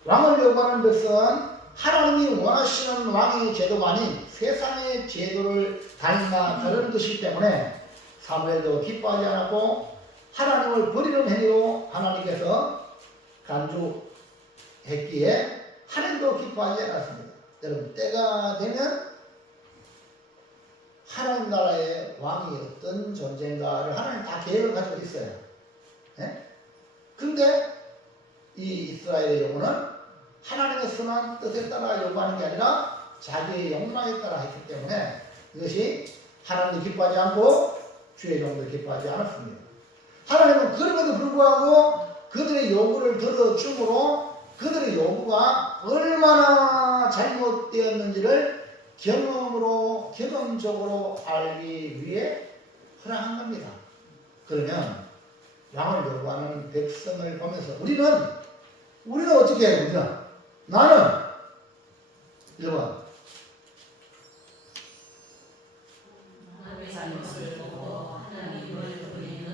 왕을 요구하는 백성은 하나님이 원하시는 왕의 제도가 아닌 세상의 제도를 따르는 것이기 때문에 사무엘도 기뻐하지 않았고, 하나님을 버리는 행위로 하나님께서 간주했기에 하나님도 기뻐하지 않았습니다. 여러분, 때가 되면 하나님 나라의 왕이 어떤 존재인가를 하나님 다 계획을 가지고 있어요. 근데 이 이스라엘의 영혼은 하나님의 선한 뜻에 따라 요구하는 게 아니라 자기의 욕망에 따라 했기 때문에 이것이 하나님도 기뻐하지 않고 주의 종도 기뻐하지 않았습니다. 하나님은 그럼에도 불구하고 그들의 요구를 들어줌으로 그들의 요구가 얼마나 잘못되었는지를 경험적으로 알기 위해 허락한 겁니다. 그러면 왕을 요구하는 백성을 보면서 우리는 어떻게 해요? 나는 1번 잘못을 보고 하나님을 버리는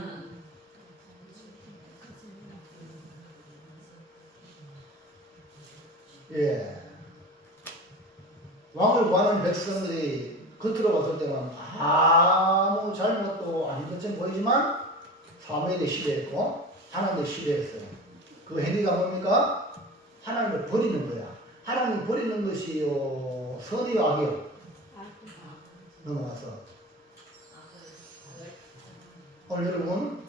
왕을 구하는 백성들이 겉으로 봤을 때는 아무 잘못도 아닌 것처럼 보이지만 사무엘이 시대했고 하나님도 시대했어요. 그 행위가 뭡니까? 하나님을 버리는 거야. 하나님을 버리는 것이요 선이요 악이요? 넘어가서 오늘 여러분,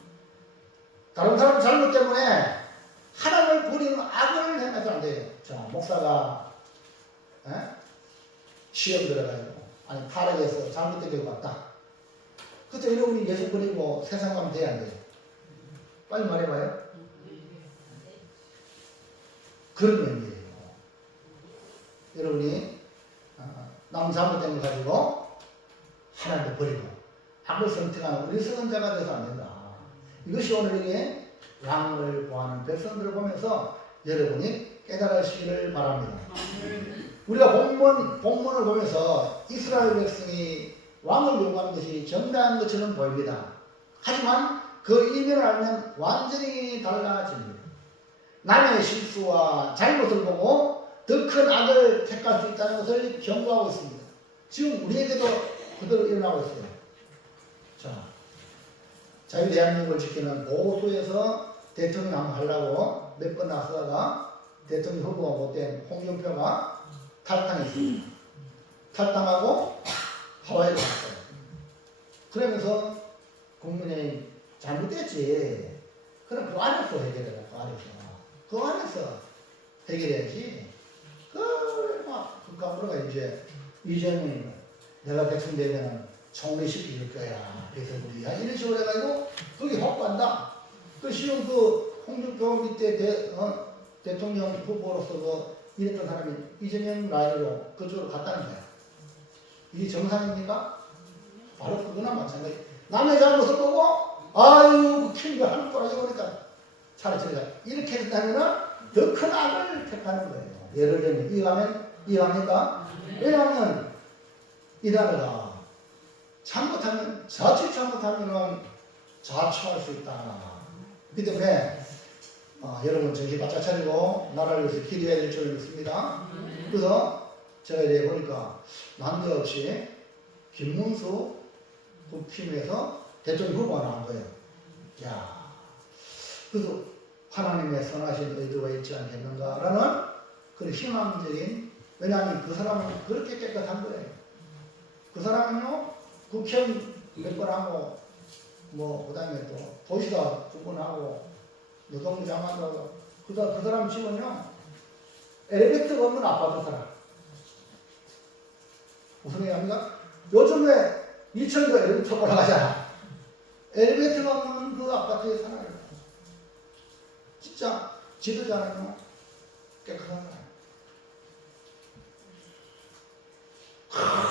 다른 사람 잘못 때문에 하나님을 버리는 악을 행해서 안 돼요. 자, 목사가 시험 들어가지고 아니 타락해서 잘못된 경우가 왔다. 그때 여러분이 예수 버리고 세상 가면 돼야 안 돼요? 빨리 말해봐요. 그런 의미예요. 여러분이 남 잘못된 거 가지고 하나님을 버리고 악을 선택하는 우리 선자가 돼서 안 된다. 이것이 오늘 여기 왕을 구하는 백성들을 보면서 여러분이 깨달으시기를 바랍니다. 우리가 본문을 보면서 이스라엘 백성이 왕을 요구하는 것이 정당한 것처럼 보입니다. 하지만 그 이면을 알면 완전히 달라집니다. 남의 실수와 잘못을 보고 더 큰 악을 택할 수 있다는 것을 경고하고 있습니다. 지금 우리에게도 그대로 일어나고 있어요. 자, 자유대한민국을 지키는 보수에서 대통령 한번 하려고 몇 번 나서다가 대통령 후보가 못된 홍준표가 탈당했습니다. 탈당하고 하와이로 갔어요. 그러면서 국민의힘 잘못됐지. 그럼 그 안에서 해결해라. 그 안에서 해결해야지. 막 국감으로가 이재명이 내가 대통령 되면 총리시킬 거야. 그래서 우리가 이런 식으로 해가지고 거기 확보한다. 그 지금 그 홍준표 밑에 대통령 후보로서 이랬던 사람이 이재명 라인으로 그쪽으로 갔다는 거야. 이게 정상입니까? 바로 그거나 마찬가지. 남의 잘못을 보고 아유 킹가 하는 거라고 보니까 차라리 저리가 이렇게 했다면 더 큰 악을 택하는 거예요. 예를 들면 이해합니까? 왜냐하면 이 나라가 잘못하면 자칫 잘못하면 자초할 수 있다. 그렇기 때문에 여러분 정신 바짝 차리고 나라를 위해서 기도해야 될 줄 믿습니다. 그래서 제가 이제 보니까 난데없이 김문수 국힘에서 대통령 후보가 나온 거예요. 야, 그래서 하나님의 선하신 의도가 있지 않겠는가라는 그런 희망적인, 왜냐하면 그 사람은 그렇게 깨끗한 거예요. 그 사람은요 국힘 몇 번 하고 그 다음에 또 도시다 2번 하고 노동장관도 하고 그 사람 집은요 엘리베이터가 없는 아파트 살아. 무슨 얘기합니까? 요즘에 2층도 엘리베이터 올라가잖아. 엘리베이터가 없는 그 아파트에 살아요. 진짜 지도자는요 깨끗한 사람.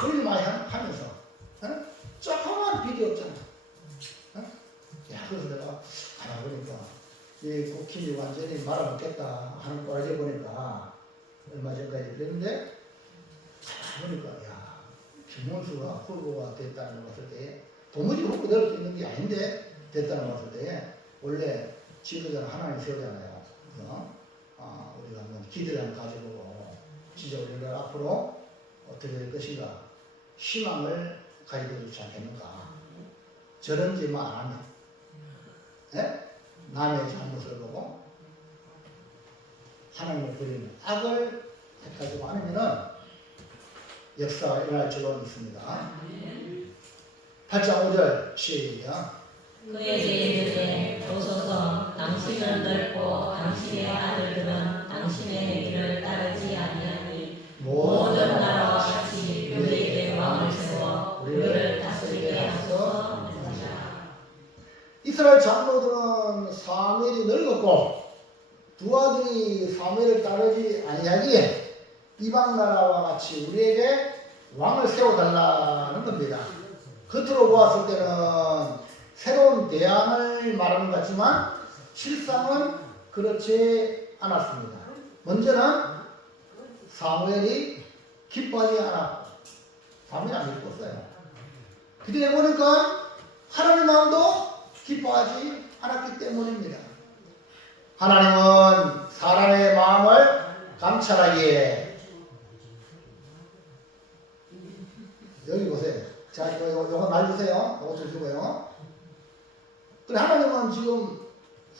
소리 많이 하면서 조그만 비리 없잖아. 야, 그래서 내가 가다 보니까 이 국힘이 완전히 말아먹겠다 하는 꼬라지 보니까 얼마 전까지 그랬는데 가다 보니까 야, 김문수가 후보가 됐다는 걸 봤을 때 도무지 후보 될 수 있는 게 아닌데 됐다는 걸 봤을 때 원래 지도자는 하나님 세우잖아요. 우리가 한번 기대를 가지고 지도자를 앞으로 어떻게 될 것인가 희망을 가지고 있지 않겠는가. 저런 짓만 안 하면 남의 잘못을 보고 하나님을 버리는 악을 택하지 않으면은 역사가 일어날 줄로 믿습니다. 8장 5절 시작. 그에게 이르되 보소서 당신은 넓고 당신의 아들들은 당신의 길을 따르지 아니하니 모든 나라와 같이 우리에게 왕을 세워 우리를 다스리게 하소서. 이스라엘 장로들은 사무엘이 늙었고 두 아들이 사무엘을 따르지 아니하기에 이방 나라와 같이 우리에게 왕을 세워달라는 겁니다. 겉으로 보았을 때는 새로운 대안을 말하는 것 같지만 실상은 그렇지 않았습니다. 먼저는 사무엘이 기뻐하지 않았고 사무엘이 안 기뻤어요. 그때 보니까 하나님 마음도 기뻐하지 않았기 때문입니다. 하나님은 사람의 마음을 감찰하기에 여기 보세요. 자, 이거 놔주세요. 이거 좀 주고요. 그래, 하나님은 지금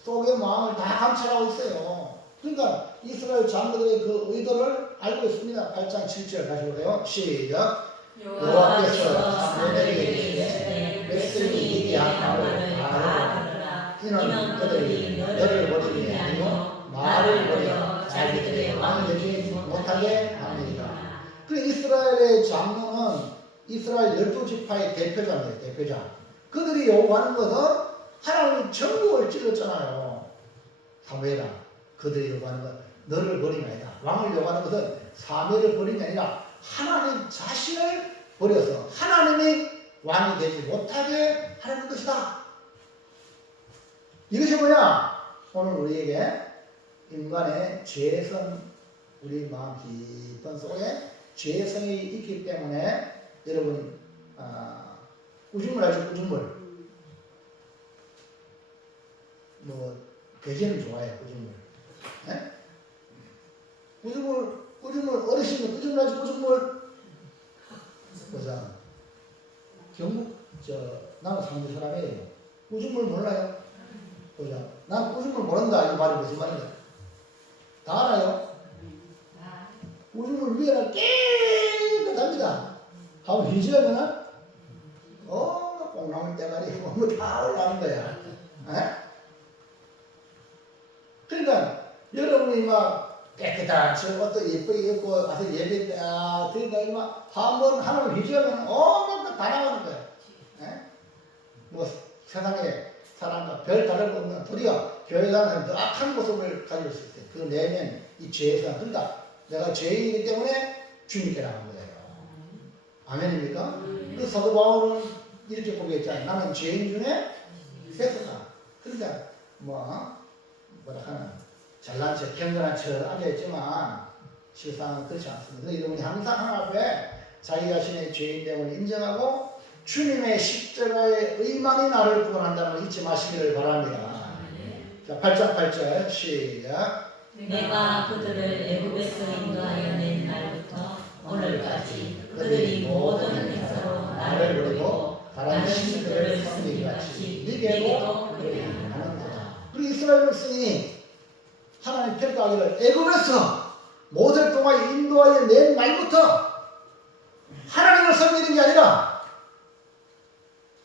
속의 마음을 다 감찰하고 있어요. 그러니까 이스라엘 장로들의 그 의도를 알고 있습니다. 8장 7절 다시 보세요. 시작. 여호와께서 사무엘에게 이르시되 백성이 얘기한 말을 다 들으라. 이는 그들이 너를 버리니 아니요 나를 버려 자기들의 왕이 되지 못하게 합니다. 그 이스라엘의 장로는 이스라엘 12지파의 대표자입니다. 대표자. 그들이 요구하는 것은 하나님 천국을 찔렀잖아요. 사무엘아, 그들이 요구하는 것 너를 버림이 아니다. 왕을 요구하는 것은 사무엘을 버림이 아니라 하나님 자신을 버려서 하나님이 왕이 되지 못하게 하려는 것이다. 이것이 뭐냐? 오늘 우리에게 인간의 죄성, 우리 마음 깊은 속에 죄성이 있기 때문에 여러분 우주물 알죠? 우주물. 돼지는 좋아해요. 우주물. 우주물 어르신은 우주물 알죠? 우주물. 보자. 경북 나는 상주 사람이에요. 우주물 몰라요? 보자. 난 우주물 모른다. 이 말이 무슨 말인가? 다 알아요? 우주물 위에는 깨끗합니다. 한번 휘저으면 뽕나물 대가리 뭐 다 올라오는 거야. 그러니까 여러분이 막 깨끗한 저것도 예쁘게 입고 와서 예배 딱 드린다 막 한번 하나를 휘저으면 온갖 다 나가는 거야. 뭐 세상에 사람과 별 다를 거 없는 도리어 교회가 더 악한 모습을 가지고 있을 때 그 내면 이 죄에서 그러니까 내가 죄인이기 때문에 주님께 나간 거예요. 아멘입니까? 그 사도 바울은 이렇게 고백했잖아요. 나는 죄인 중에 뺏었다. 그러니까 뭐라 하나 잘난 척 경건한 척 앉아있지만 실상은 그렇지 않습니다. 여러분이 항상 하나님 앞에 자기 자신의 죄인됨을 인정하고 주님의 십자가의 의만이 나를 구원한다는 걸 잊지 마시기를 바랍니다. 자, 8장 8절 시작. 내가 그들을 애굽에서 인도하여 낸 날부터 오늘까지 그들이 모든 행사로 나를 버리고 다른 신들을 섬기기 같이 네게도 그리하는도다. 그리고 이스라엘 백성이 하나님 평가하기를 애굽에서 모세를 통하여 인도하여 낸 날부터 하나님을 섬기는 게 아니라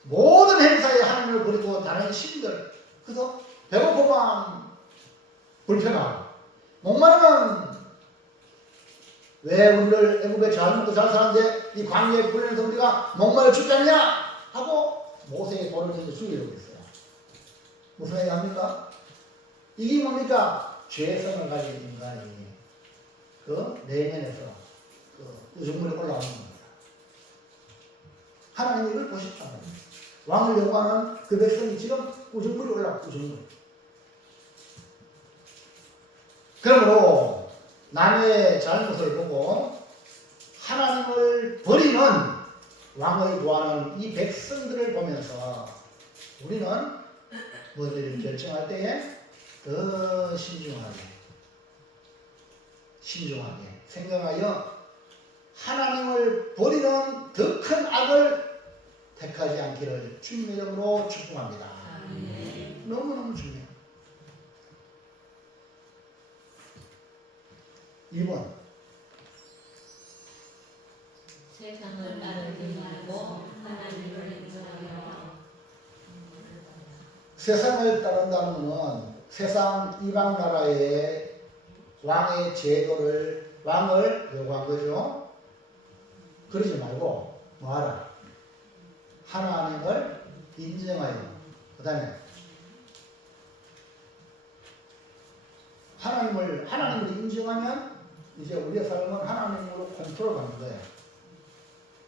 모든 행사에 하나님을 버리고 다른 신들, 그래서 배고프면 불평하고 목마르면 왜 우리를 애굽에 잘 먹고 잘 사는데 이 광야에 불려서 우리가 목마르 죽지 않냐 하고 모세의 돌을 던져 죽이려고 했어요. 무슨 얘기합니까? 이게 뭡니까? 죄성을 가진 인간이 그 내면에서 그 우중물이 올라오는 겁니다. 하나님이 이걸 보셨다는 겁니다. 왕을 요구하는 그 백성이 지금 우중물이 올라오고 우중물. 그러므로 남의 잘못을 보고 하나님을 버리는 왕을 구하는 이 백성들을 보면서 우리는 무엇을 결정할 때에 더 신중하게 생각하여 하나님을 버리는 더 큰 악을 택하지 않기를 주님의 이름으로 축복합니다. 너무너무 중요해요. 2번 세상을 따르지 말고 하나님을 인정하여. 세상을 따른다는 것은 세상 이방 나라의 왕의 제도를 왕을 요구한 거죠. 그러지 말고 뭐하라? 하나님을 인정하여. 그 다음에 하나님을 인정하면 이제 우리의 삶은 하나님으로 컨트롤 받는 거예요.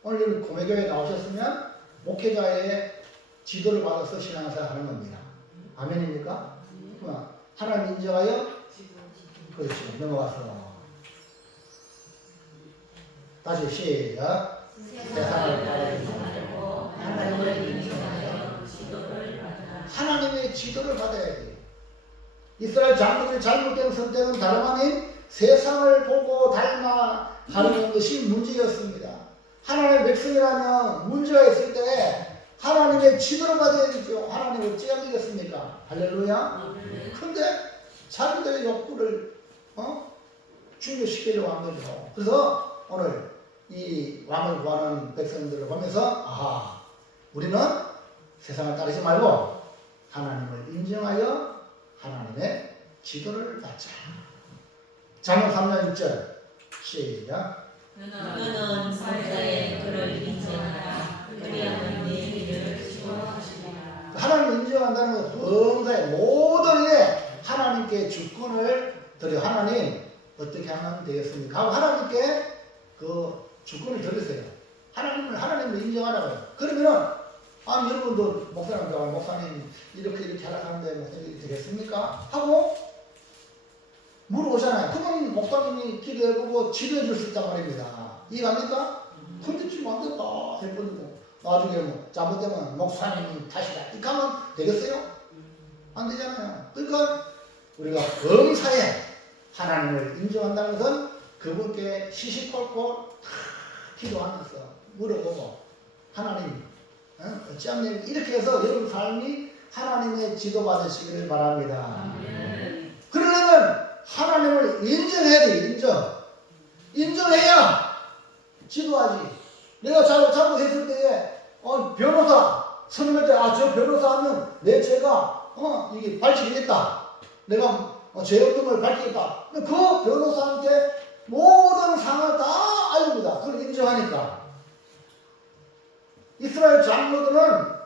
오늘 고매교회에 나오셨으면 목회자의 지도를 받아서 신앙생활 하는 겁니다. 아멘입니까? 하나님 인정하여 그렇죠. 넘어가서 다시 시작. 세상을 따르지 말고 하나님을 인정하여 지도를 받아라. 하나님의 지도를 받아야 돼요. 이스라엘 장로들의 잘못된 선택은 다름 아닌 세상을 보고 닮아 가는 것이 문제였습니다. 하나님의 백성이라면 문제가 있을 때 하나님의 지도를 받아야 되죠. 하나님을 어찌 하겠습니까? 할렐루야. 그런데 자기들의 욕구를 충족시키려고 한 거죠. 그래서 오늘 이 왕을 구하는 백성들을 보면서 우리는 세상을 따르지 말고 하나님을 인정하여 하나님의 지도를 받자. 잠언 3장 6절 시작. 너는 성자의 그를 인정하라. 그리하면 네 길을 지도하시리라. 하나님을 인정한다는 것은 범사의 모든 일에 하나님께 주권을 드려. 하나님 어떻게 하면 되겠습니까? 하고 하나님께 그 주권을 드리세요. 하나님을 인정하라고요. 그러면은 여러분도 목사님 이렇게 하라 하는데 목사님 되겠습니까? 하고 물어보잖아요. 그러면 목사님이 기도해보고 지도해 줄 수 있단 말입니다. 이해갑니까? 근데 지금 안 됐다 해버리고 나중에 잘못되면 목사님 탓이다 이렇게 하면 되겠어요? 안 되잖아요. 그러니까 우리가 범사에 하나님을 인정한다는 것은 그분께 시시콜콜 기도하면서 물어보고 하나님 어찌하면 이렇게 해서 여러분 삶이 하나님의 지도받으시기를 바랍니다. 그러려면 하나님을 인정해야 돼. 인정해야 지도하지. 내가 잘못했을 때에 변호사 선임할 때 저 변호사 하면 내 죄가 이게 밝히겠다. 내가 죄 없는 걸 밝히겠다. 그 변호사한테 모든 상황을 다 알립니다. 그걸 인정하니까. 이스라엘 장로들은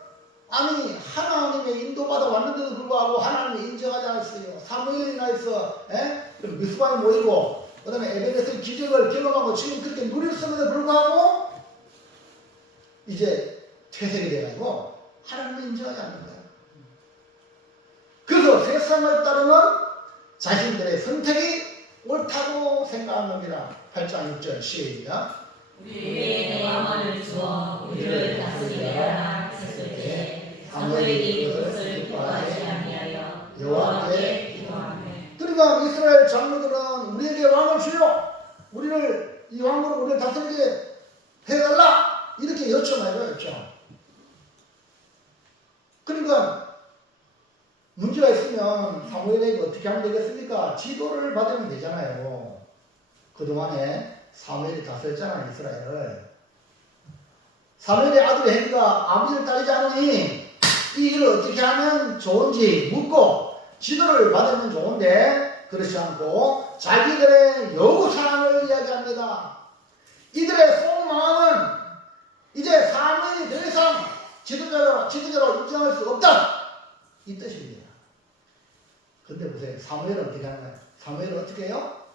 아니 하나님의 인도받아 왔는데도 불구하고 하나님이 인정하지 않았어요. 사무엘이나 해서 미스바에 모이고 그 다음에 에베네스의 기적을 경험하고 지금 그렇게 누렸음에도 불구하고 이제 퇴색이 돼가지고 하나님을 인정하지 않는 거예요. 그래서 세상을 따르는 자신들의 선택이 옳다고 생각한 겁니다. 8장 6절 시작. 우리에게 왕을 주어 우리를 다스리게 하라 했을 때 사무엘이 그것을 기뻐하지 아니하여 여호와께 기도하매. 그러니까 이스라엘 장로들은 우리에게 왕을 주여, 우리를 이 왕으로 우리를 다스리게 해달라 이렇게 요청해요. 요청. 그러니까 문제가 있으면 사무엘에게 어떻게 하면 되겠습니까? 지도를 받으면 되잖아요. 그동안에 사무엘이 다스렸잖아요, 이스라엘을. 사무엘의 아들 헨리가 아버지를 따르지 않으니 이 일을 어떻게 하면 좋은지 묻고 지도를 받으면 좋은데 그렇지 않고 자기들의 요구사항을 이야기합니다. 이들의 속마음은 이제 사무엘이 더 이상 지도자로 인정할 수 없다 이 뜻입니다. 근데 보세요. 사무엘은 어떻게 하는 거예요? 사무엘은 어떻게 해요?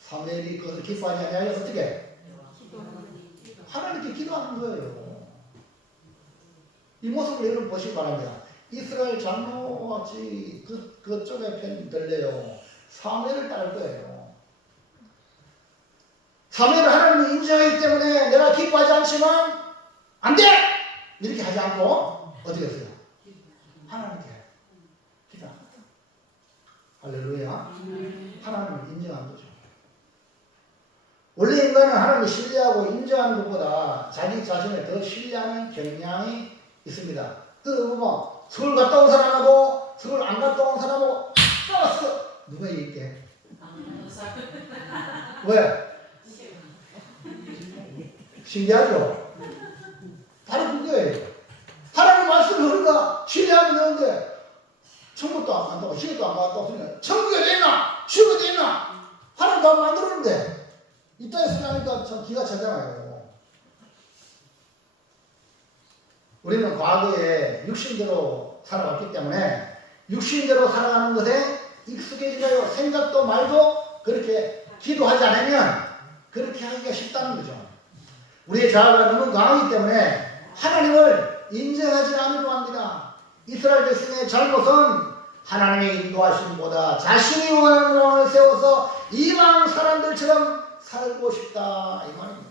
사무엘이 그것을 기뻐하지 않아요? 어떻게? 하나님께 기도하는 거예요. 이 모습을 여러분 보시기 바랍니다. 이스라엘 장로와 같이 그쪽에 편 들려요. 사무엘을 따를 거예요. 사무엘을 하나님이 인정하기 때문에 내가 기뻐하지 않지만 안 돼! 이렇게 하지 않고 어떻게 했어요? 하나님께 기도합니다. 할렐루야. 하나님을 인정한 거죠. 원래 인간은 하나님을 신뢰하고 인정하는 것보다 자기 자신을 더 신뢰하는 경향이 있습니다. 그래서 뭐 서울 갔다 온 사람하고 서울 안 갔다 온 사람하고 싸웠어. 누가 이길게? 왜? 신기하죠? 바로 그거예요. 하나님 말씀을 우리가 신뢰하면 되는데 천국도 안 간다고 지옥도 안 간다고 그러면 천국이 어디 있나? 지옥이 어디 있나? 하나님 다 만들었는데 이 땅에 살아가니까 참 기가 차잖아요. 우리는 과거에 육신대로 살아왔기 때문에 육신대로 살아가는 것에 익숙해지가요. 생각도 말도 그렇게 기도하지 않으면 그렇게 하기가 쉽다는 거죠. 우리의 자아가 너무 강하기 때문에 하나님을 인정하지 않으려 합니다. 이스라엘 백성의 잘못은 하나님의 인도하심보다 자신이 원하는 왕을 세워서 이방 사람들처럼 살고 싶다 이 말입니다.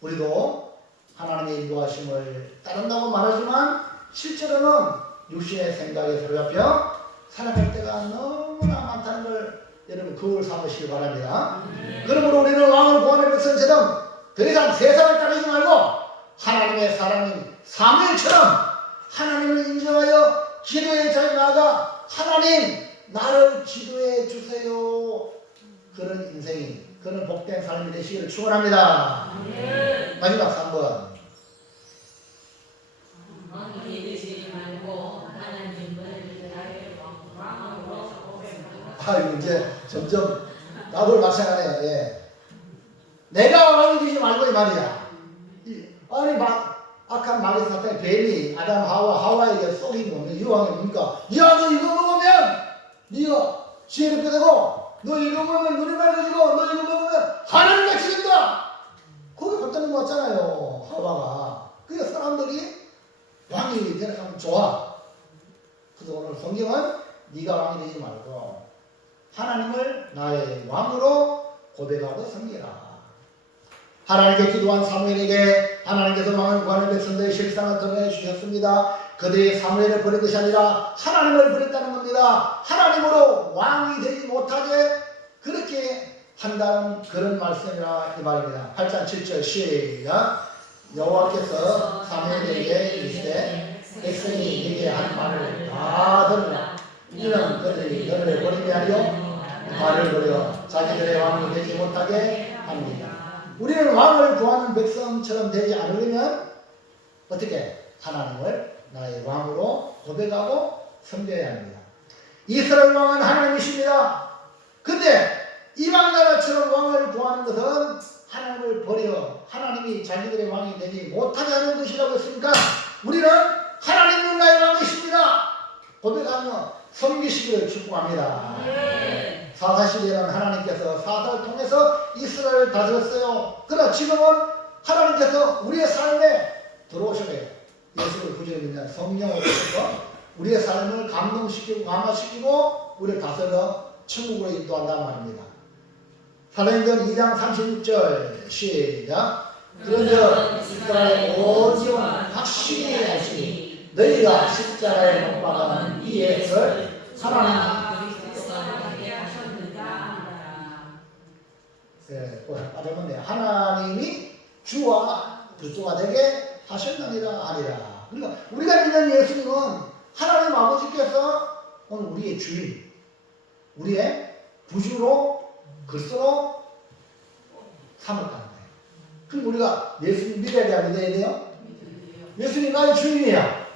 우리도 하나님의 인도하심을 따른다고 말하지만 실제로는 육신의 생각에 사로잡혀 살아갈 때가 너무나 많다는 걸 여러분 그걸 삼으시기 바랍니다. 그러므로 우리는 왕을 구하는 백성처럼 더 이상 세상을 따르지 말고 하나님의 사람인 사무엘처럼 하나님을 인정하여 기도의 자리에 나아가 하나님 나를 지도해 주세요. 그런 인생이 그런 복된 삶이 되시기를 축원합니다. 마지막 3번. 왕이 되지 말고 하나님을 나의 왕으로 아유 이제 점점 나도 마찬가지네요. 예. 내가 왕이 되지 말고 이 말이야. 아니 악한 마귀 사탄의 뱀이 아담 하와에게 쏘긴 거면 이 왕이 뭡니까? 야 너 이거 먹으면 네가 지혜롭게 되고 너 이거 먹으면 눈이 맑아지고 너 이거 먹으면 하나님 같이 된다. 거기 갑자기 왔잖아요. 하와가. 그게 사람들이 왕이 되면 좋아. 그래서 오늘 성경은 네가 왕이 되지 말고 하나님을 나의 왕으로 고백하고 섬기라. 하나님께 기도한 사무엘에게 하나님께서 왕을 구하는 백성들의 실상을 드러내 주셨습니다. 그들이 사무엘을 버린 것이 아니라 하나님을 버렸다는 겁니다. 하나님으로 왕이 되지 못하게 그렇게 한다는 그런 말씀이라 이 말입니다. 8장 7절 시작. 여호와께서 사무엘에게 이르시되 백성이 네게 한 말을 다 들으라. 이는 그들이 너를 버림이 아니요 나를 버려 자기들의 왕이 되지 못하게 합니다. 우리는 왕을 구하는 백성처럼 되지 않으려면 어떻게? 하나님을 나의 왕으로 고백하고 섬겨야 합니다. 이스라엘 왕은 하나님이십니다. 근데 이방 나라처럼 왕을 구하는 것은 하나님을 버려 하나님이 사람이 자기들의 왕이 되지 못하게 하는 것이라고 했으니까 우리는 하나님은 나의 왕이십니다 고백하며 섬기시기를 축복합니다. 사사시대에는 하나님께서 사사를 통해서 이스라엘을 다스렸어요. 그러나 지금은 하나님께서 우리의 삶에 들어오셔야 돼요. 예수를 구주로 믿는 성령을 통해서 우리의 삶을 감동시키고 감화시키고 우리를 다스려 천국으로 인도한다는 말입니다. 사도행전 2장 36절 시작. 그런즉 이스라엘 온 영혼 확실히 알지니 너희가 십자가에 못 박은 이 예수를 하나님 빠져먹네요. 하나님이 주와 그리스도가 되게 하셨느니라 하니라. 그러니까 우리가 믿는 예수님은 하나님 아버지께서 오늘 우리의 주인, 우리의 구주로 그리스도로 삼았다는 거예요. 그럼 우리가 예수님 믿어야 돼요? 안 믿어야 돼요? 예수님 나의 주인이야.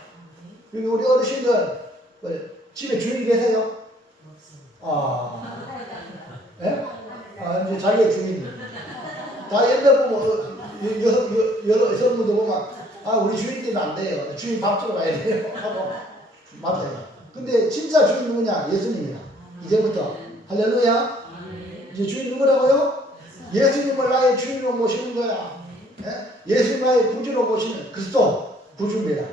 여기 우리 어르신들 집에 주인 계세요? 예? 이제 자기의 주인이. 다 옛날 보면 여성분들 보면 우리 주인 때문에 안 돼요. 주인 밥 주러 가야 돼요. 하고 맞아요. 근데 진짜 주인 누구냐? 예수님이야. 이제부터 할렐루야. 이제 주인 누구라고요? 예수님을 나의 주인으로 모시는 거야. 예수님 나의 구주로 모시는 그리스도 구주입니다.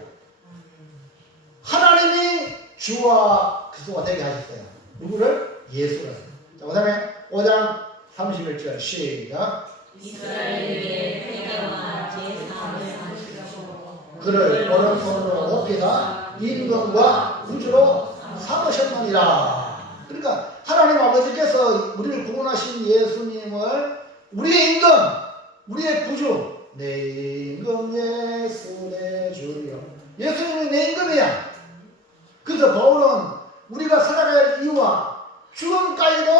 하나님이 주와 그리스도가 되게 하셨어요. 누구를? 예수를. 자, 그 다음에 5장 31절 시작. 이스라엘에게 회개와 제사함을 하시고 그를 오른손으로 높이사 임금과 구주로 삼으셨느니라. 그러니까 하나님 아버지께서 우리를 구원하신 예수님을 우리의 임금, 우리의 구주, 내 임금 예수 내 주여. 예수님이 내 임금이야. 그래서 바울은 우리가 살아가야 할 이유와 죽음까지도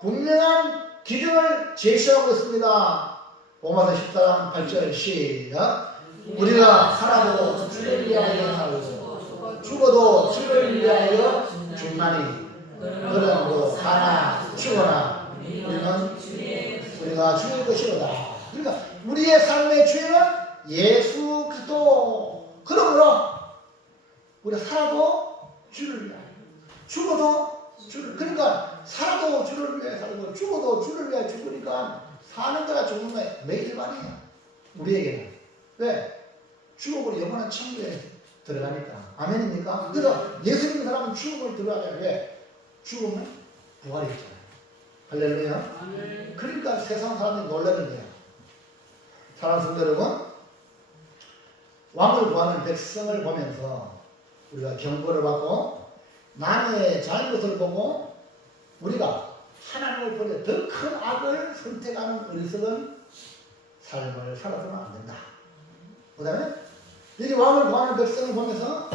분명한 기준을 제시하고 있습니다. 로마서 14장 8절 시작. 우리가 살아도 주를 위하여 살고 죽어도 주를 위하여 죽나니 그러므로 사나 죽어나 우리는 우리가 주의 것이로다. 그러니까 우리의 삶의 주인은 예수 그리스도. 그러므로 우리가 살아도 주를 위하여 죽어도 주를, 그러니까 살아도 주를 위해 살고 죽어도 주를 위해 죽으니까 사는 자가 죽는 거야. 매일만이야. 우리에게는. 왜? 죽어버려 영원한 천국에 들어가니까. 아멘입니까? 그래서 예수 믿는 사람은 죽음을 들어가야 왜? 죽으면 부활이 있잖아요. 할렐루야. 그러니까 세상 사람들이 놀라는 거야. 사랑하는 성도 여러분, 왕을 구하는 백성을 보면서 우리가 경고를 받고 남의 잘못을 보고 우리가 하나님을 버려 더 큰 악을 선택하는 어리석은 삶을 살아서는 안 된다. 그 다음에 여기 왕을 구하는 백성을 보면서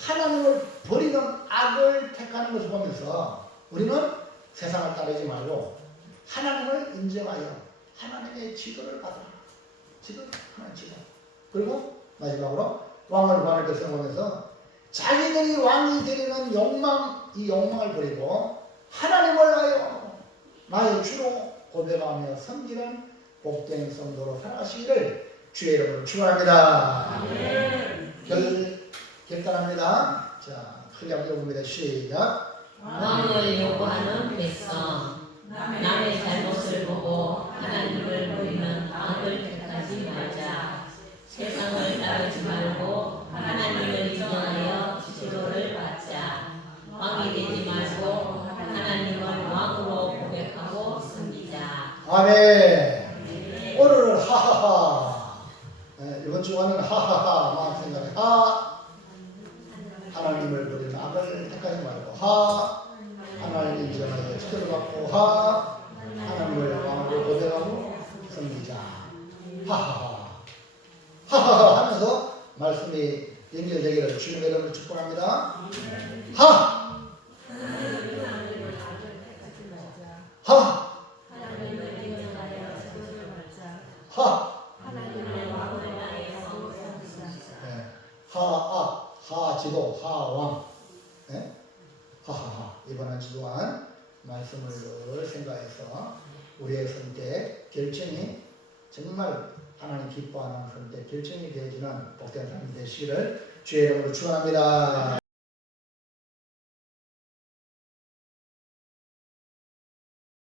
하나님을 버리는 악을 택하는 것을 보면서 우리는 세상을 따르지 말고 하나님을 인정하여 하나님의 지도를 받아라. 하나님의 지도. 그리고 마지막으로 왕을 구하는 백성을 보면서 자기들이 왕이 되려는 욕망, 이 욕망을 버리고 하나님을 하여 나의 주로 고백하며 섬기는 복된 성도로 살아가시기를 주의 이름으로 축원합니다. 결단합니다. 자, 크게 한번 봅니다. 시작. 왕을 요구하는 백성 남의 잘못을 보고 하나님을 버리는 악을 택하지 말자. 세상을 따르지 말고 하나님을 인정하여 지도를 받자. 왕이 되지 말고 하나님을 왕으로 고백하고 섬기자. 아멘. 오늘은 하하하. 이번 주간은 하하하만 생각해. 하나님을 버리는 악을 택하지 말고 하나님 인정하여 지도를 받고 하나님을 왕으로 고백하고 섬기자. 하하하. 하하하 하면서 말씀이 연결되기를 주님의 이름으로 축복합니다. 하! 지도, 하왕. 하하하. 이번 한 주 동안 말씀을 늘 생각해서 우리의 선택, 결정이 정말 하나님 기뻐하는 그런 데 결정이 되어지는 복된 삶이 되시기를 주의 이름으로 축원합니다.